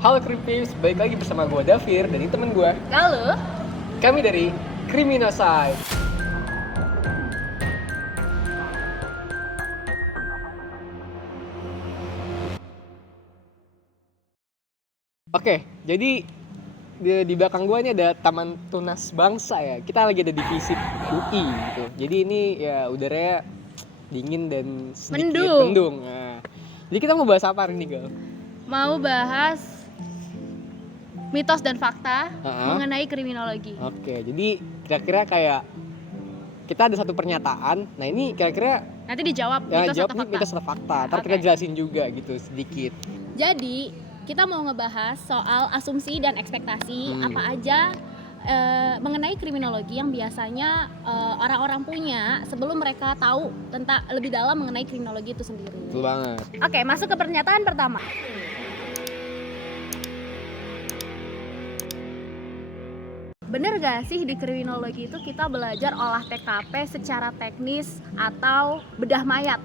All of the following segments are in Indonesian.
Halo Kripips, balik lagi bersama gue Davir dan ini temen gue. Lalu, Kami dari Criminocide. Oke, jadi di belakang gue ini ada Taman Tunas Bangsa ya. Kita lagi ada di FISIP UI gitu. Jadi ini ya udaranya dingin dan sedikit mendung. Nah, jadi kita mau bahas apa hari ini, Gal? mau bahas mitos dan fakta Uh-huh. mengenai kriminologi. Oke, jadi kira-kira kayak kita ada satu pernyataan. Nah ini kira-kira Nanti dijawab ya mitos jawab atau nih fakta. mitos atau fakta. Ntar kita Oke. jelasin juga gitu sedikit. Jadi, kita mau ngebahas soal asumsi dan ekspektasi apa aja mengenai kriminologi yang biasanya orang-orang punya sebelum mereka tahu tentang lebih dalam mengenai kriminologi itu sendiri. Betul banget. Oke, masuk ke pernyataan pertama. Bener gak sih di kriminologi itu kita belajar olah TKP secara teknis atau bedah mayat?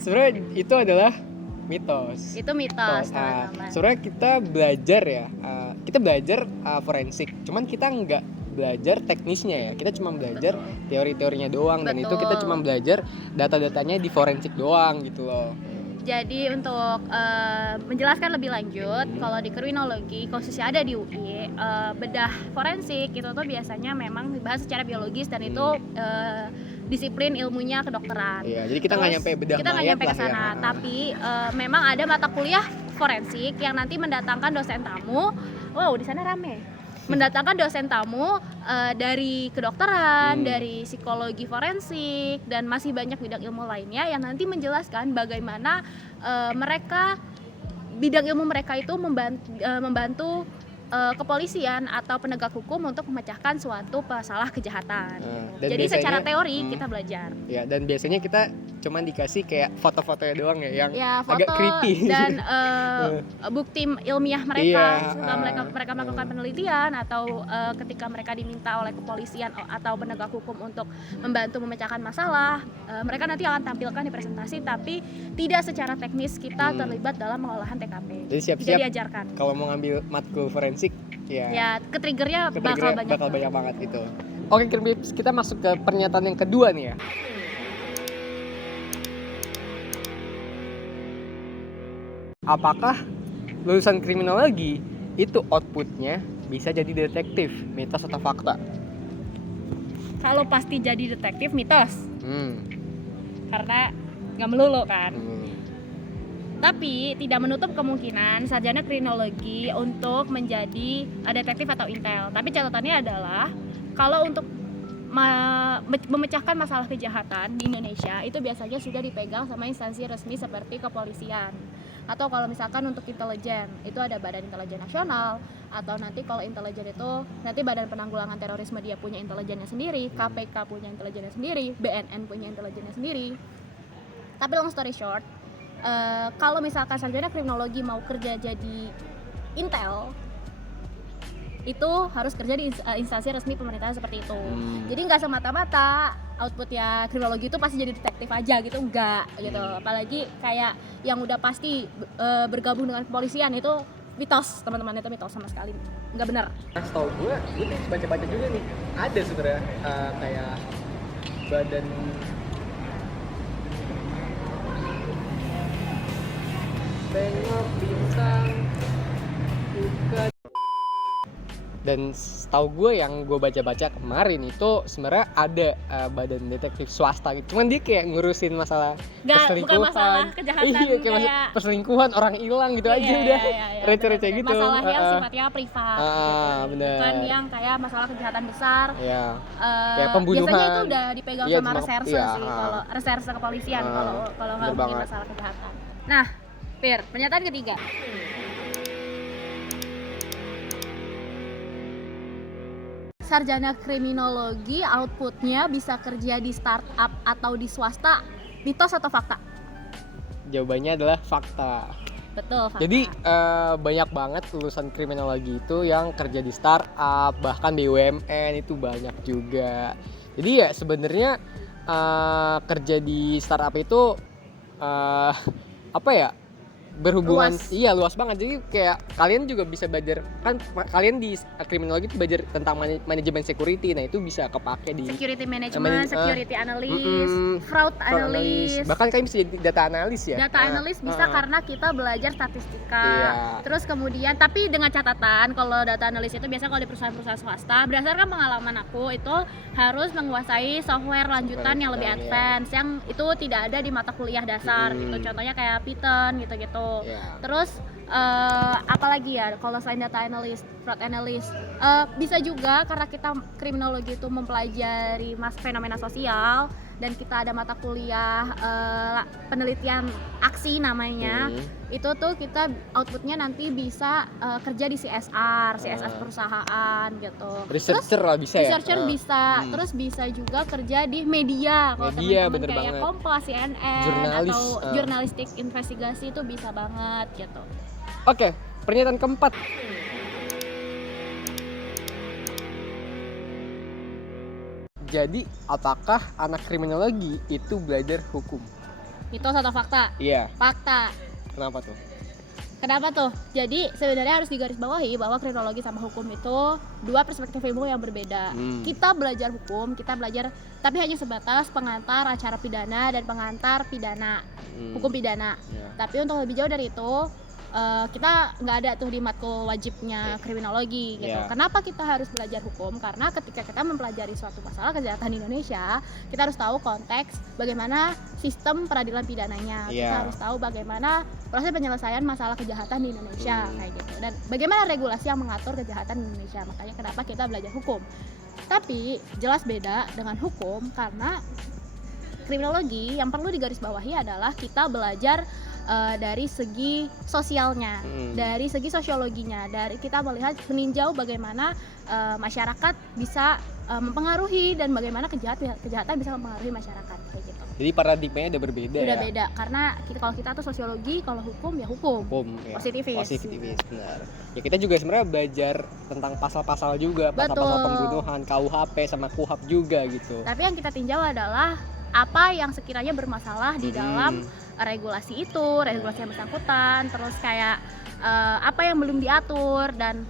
Sebenarnya itu adalah mitos. Itu mitos, teman-teman. Sebenarnya kita belajar ya, kita belajar forensik. Cuman kita nggak belajar teknisnya ya. Kita cuma belajar teori-teorinya doang. Dan itu kita Betul. cuma belajar data-datanya di forensik doang gitu loh. Jadi untuk menjelaskan lebih lanjut, kalau di kriminologi khususnya ada di UI, bedah forensik itu tuh biasanya memang dibahas secara biologis dan itu disiplin ilmunya kedokteran. Iya, jadi kita nggak nyampe bedah kita nggak mayat nyampe ke lah sana, ya. tapi memang ada mata kuliah forensik yang nanti mendatangkan dosen tamu. Wow, di sana rame. Mendatangkan dosen tamu dari kedokteran, dari psikologi forensik dan masih banyak bidang ilmu lainnya yang nanti menjelaskan bagaimana bidang ilmu mereka itu membantu kepolisian atau penegak hukum untuk memecahkan suatu masalah kejahatan. Dan Jadi secara biasanya, teori kita belajar. Ya, dan biasanya kita cuman dikasih kayak foto-fotonya doang ya, yang Foto agak creepy. dan bukti ilmiah mereka setelah mereka melakukan penelitian atau ketika mereka diminta oleh kepolisian atau penegak hukum untuk membantu memecahkan masalah, mereka nanti akan tampilkan di presentasi, tapi tidak secara teknis kita terlibat dalam pengolahan TKP. Jadi siap-siap Tidak diajarkan. kalau mau ngambil matkul forensik Ya, ketriggernya bakal banyak banget itu. Oke, kita masuk ke pernyataan yang kedua nih ya. Apakah lulusan kriminologi itu outputnya bisa jadi detektif, mitos atau fakta? Kalau pasti jadi detektif, mitos. Hmm. Karena nggak melulu kan. Hmm. Tapi tidak menutup kemungkinan sarjana kriminologi untuk menjadi detektif atau intel. Tapi catatannya adalah kalau untuk memecahkan masalah kejahatan di Indonesia itu biasanya sudah dipegang sama instansi resmi seperti kepolisian. Atau kalau misalkan untuk intelijen itu ada Badan Intelijen Nasional, atau nanti kalau intelijen itu nanti Badan Penanggulangan Terorisme dia punya intelijennya sendiri, KPK punya intelijennya sendiri, BNN punya intelijennya sendiri. Tapi long story short, kalau misalkan sarjana kriminologi mau kerja jadi intel, itu harus kerja di instansi resmi pemerintahan seperti itu. Jadi nggak semata-mata outputnya kriminologi itu pasti jadi detektif aja gitu, enggak gitu. Apalagi kayak yang udah pasti bergabung dengan kepolisian itu mitos, teman-teman, itu mitos sama sekali nggak benar. Setahu gue tuh baca-baca juga nih, ada sebenarnya kayak badan tengok bintang buka. Dan setahu gue yang gue baca-baca kemarin itu sebenarnya ada badan detektif swasta gitu. Cuman dia kayak ngurusin masalah Bukan masalah kejahatan, iya, kayak perselingkuhan, orang hilang gitu aja udah. Receh-receh gitu. Masalah yang sifatnya privat gitu. Bener. Bukan yang kayak masalah kejahatan besar. Iya. Kayak pembunuhan. Biasanya itu udah dipegang sama reserse sih, kalau reserse kepolisian kalau nggak ngomongin masalah kejahatan. Nah, Pir, pernyataan ketiga. Sarjana kriminologi outputnya bisa kerja di startup atau di swasta, mitos atau fakta? Jawabannya adalah fakta. Betul, fakta. Jadi banyak banget lulusan kriminologi itu yang kerja di startup, bahkan BUMN itu banyak juga. Jadi ya sebenarnya kerja di startup itu apa ya? berhubungan Luas. iya luas banget. Jadi kayak kalian juga bisa belajar kan kalian di kriminologi itu belajar tentang manajemen security. Nah, itu bisa kepake di Security management, security analyst, fraud fraud analyst. Bahkan kalian bisa jadi data analis ya. Data analis bisa karena kita belajar statistika. Iya. Terus kemudian tapi dengan catatan kalau data analis itu biasanya kalau di perusahaan-perusahaan swasta berdasarkan pengalaman aku itu harus menguasai software lanjutan yang lebih advance yang itu tidak ada di mata kuliah dasar gitu. Contohnya kayak Python gitu-gitu. Iya. Terus apalagi ya kalau selain data analis, fraud analis bisa juga karena kita kriminologi itu mempelajari fenomena sosial dan kita ada mata kuliah penelitian aksi namanya. Itu tuh kita outputnya nanti bisa kerja di CSR perusahaan gitu. Researcher lah bisa ya. Researcher bisa, terus bisa juga kerja di media. Kalau Media, teman-teman bener kayak banget. Kompas, CNN Jurnalis, atau jurnalistik investigasi itu bisa banget gitu. Oke, pernyataan keempat. Jadi, apakah anak kriminologi itu belajar hukum? Mitos atau fakta? Iya. Fakta. Kenapa tuh? Kenapa tuh? Jadi sebenarnya harus digarisbawahi bahwa kriminologi sama hukum itu dua perspektif ilmu yang berbeda. Kita belajar hukum, kita belajar tapi hanya sebatas pengantar acara pidana dan pengantar pidana, hukum pidana. Tapi untuk lebih jauh dari itu kita nggak ada tuh di matkul wajibnya kriminologi gitu. Kenapa kita harus belajar hukum? Karena ketika kita mempelajari suatu masalah kejahatan di Indonesia, kita harus tahu konteks bagaimana sistem peradilan pidananya. Kita harus tahu bagaimana proses penyelesaian masalah kejahatan di Indonesia kayak gitu. Dan bagaimana regulasi yang mengatur kejahatan di Indonesia. Makanya kenapa kita belajar hukum. Tapi jelas beda dengan hukum karena kriminologi yang perlu digarisbawahi adalah kita belajar dari segi sosialnya, dari segi sosiologinya, dari kita melihat meninjau bagaimana masyarakat bisa mempengaruhi dan bagaimana kejahatan bisa mempengaruhi masyarakat kayak gitu. Jadi paradigmanya udah berbeda ya. Udah beda karena kalau kita tuh sosiologi, kalau hukum ya hukum. Ya. Positivis, benar. Ya kita juga sebenarnya belajar tentang pasal-pasal juga, pasal-pasal pembunuhan, KUHP sama KUHAP juga gitu. Tapi yang kita tinjau adalah apa yang sekiranya bermasalah di dalam regulasi itu, regulasi yang bersangkutan, terus kayak apa yang belum diatur dan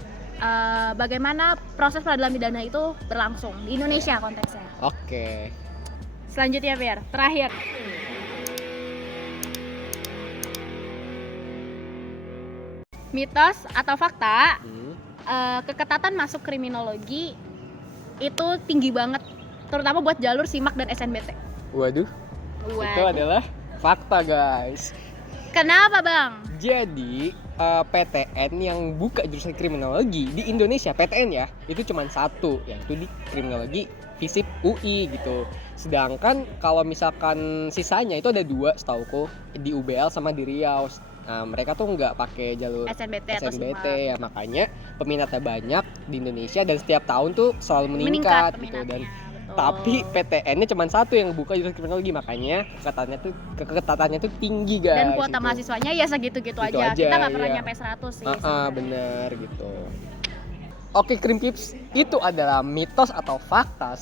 bagaimana proses peradilan pidana itu berlangsung di Indonesia konteksnya. Oke. Selanjutnya Pierre, terakhir. Mitos atau fakta, keketatan masuk kriminologi itu tinggi banget, terutama buat jalur SIMAK dan SNBT. Waduh. Itu adalah fakta, guys. Kenapa, Bang? Jadi PTN yang buka jurusan kriminologi di Indonesia, PTN ya, itu cuma satu, yaitu di kriminologi FISIP UI gitu. Sedangkan kalau misalkan sisanya itu ada dua setauku, di UBL sama di Riau. Nah, mereka tuh nggak pakai jalur SNBT atau SNBT SIMAK. ya, makanya peminatnya banyak di Indonesia dan setiap tahun tuh selalu meningkat gitu. Dan tapi PTN-nya cuma satu yang buka jurusan kriminologi, makanya keketatannya tuh tinggi, guys. Dan kuota gitu. mahasiswanya ya segitu-gitu Gitu aja. Kita nggak pernah iya. nyampe 100 sih. Bener gitu. Oke, Krim Kips, itu adalah mitos atau fakta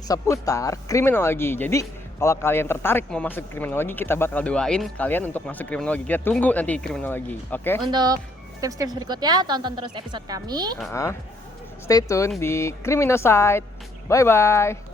seputar kriminologi. Jadi kalau kalian tertarik mau masuk kriminologi, kita bakal doain kalian untuk masuk kriminologi. Kita tunggu nanti kriminologi, oke? Untuk tips-tips berikutnya tonton terus episode kami. Stay tune di Criminal Side. Bye bye.